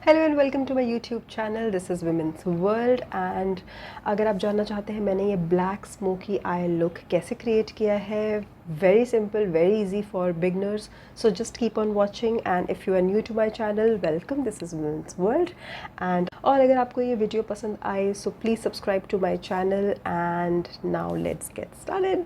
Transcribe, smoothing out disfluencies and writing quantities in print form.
Hello and welcome to my YouTube channel. This is women's world. And अगर आप जानना चाहते हैं मैंने ये ब्लैक स्मोकी आई लुक कैसे क्रिएट किया है, very simple, very easy for beginners. So just keep on watching. And if you are new to my channel, welcome. This is women's world. And और अगर आपको ये वीडियो पसंद आए so please subscribe to my channel. And now let's get started.